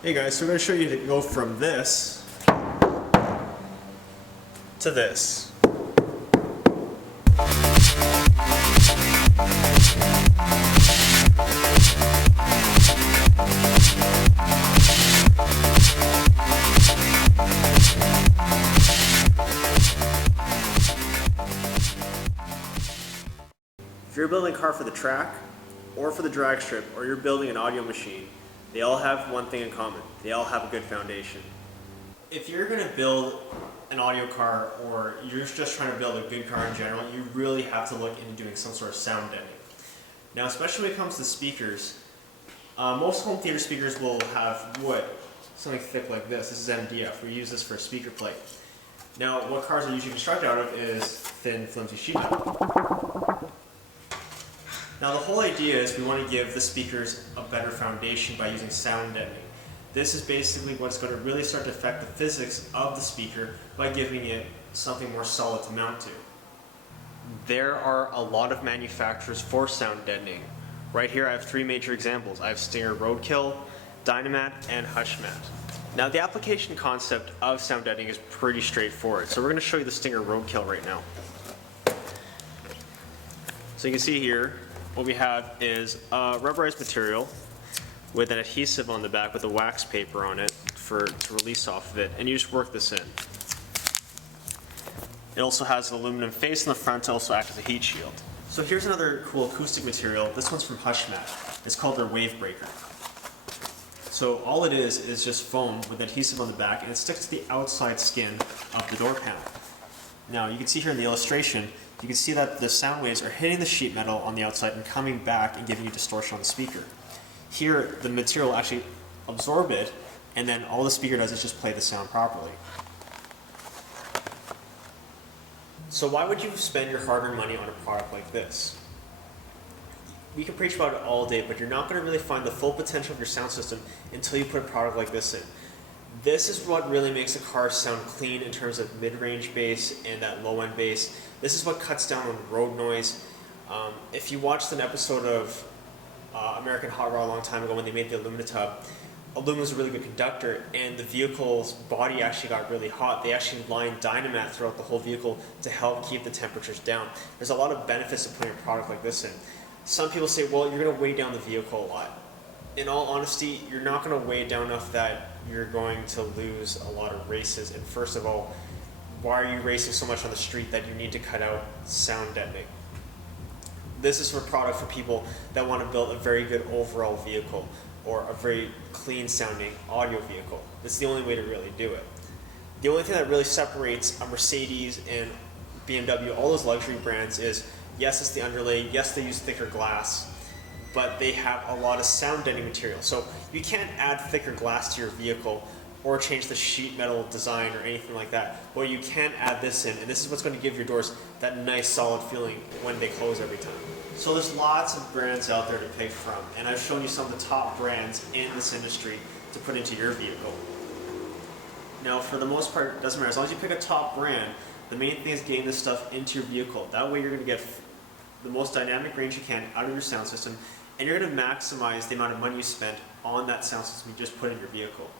Hey guys, so we're going to show you to go from this to this. If you're building a car for the track, or for the drag strip, or you're building an audio machine, they all have one thing in common. They all have a good foundation. If you're going to build an audio car, or you're just trying to build a good car in general, you really have to look into doing some sort of sound deadening. Now, especially when it comes to speakers, most home theater speakers will have wood, something thick like this. This is MDF. We use this for a speaker plate. Now, what cars are usually constructed out of is thin, flimsy sheet metal. Now the whole idea is we want to give the speakers a better foundation by using sound deadening. This is basically what's going to really start to affect the physics of the speaker by giving it something more solid to mount to. There are a lot of manufacturers for sound deadening. Right here I have three major examples. I have Stinger Roadkill, Dynamat, and Hushmat. Now the application concept of sound deadening is pretty straightforward. So we're going to show you the Stinger Roadkill right now. So you can see here, what we have is a rubberized material with an adhesive on the back with a wax paper on it to release off of it, and you just work this in. It also has an aluminum face in the front to also act as a heat shield. So here's another cool acoustic material. This one's from Hushmat. It's called their Wave Breaker. So all it is just foam with adhesive on the back, and it sticks to the outside skin of the door panel. Now you can see here in the illustration, you can see that the sound waves are hitting the sheet metal on the outside and coming back and giving you distortion on the speaker. Here, the material will actually absorb it, and then all the speaker does is just play the sound properly. So why would you spend your hard-earned money on a product like this? We can preach about it all day, but you're not going to really find the full potential of your sound system until you put a product like this in. This is what really makes a car sound clean in terms of mid-range bass and that low-end bass. This is what cuts down on road noise. If you watched an episode of American Hot Rod a long time ago when they made the aluminum tub, aluminum was a really good conductor, and the vehicle's body actually got really hot. They actually lined Dynamat throughout the whole vehicle to help keep the temperatures down. There's a lot of benefits to putting a product like this in. Some people say, well, you're going to weigh down the vehicle a lot. In all honesty, you're not going to weigh it down enough that you're going to lose a lot of races. And first of all, why are you racing so much on the street that you need to cut out sound deadening? This is a product for people that want to build a very good overall vehicle or a very clean sounding audio vehicle. It's the only way to really do it. The only thing that really separates a Mercedes and BMW, all those luxury brands, is yes, it's the underlay, yes, they use thicker glass, but they have a lot of sound deadening material. So you can't add thicker glass to your vehicle or change the sheet metal design or anything like that. But you can add this in, and this is what's going to give your doors that nice solid feeling when they close every time. So there's lots of brands out there to pick from, and I've shown you some of the top brands in this industry to put into your vehicle. Now for the most part, it doesn't matter. As long as you pick a top brand, the main thing is getting this stuff into your vehicle. That way you're going to get the most dynamic range you can out of your sound system, and you're going to maximize the amount of money you spent on that sound system you just put in your vehicle.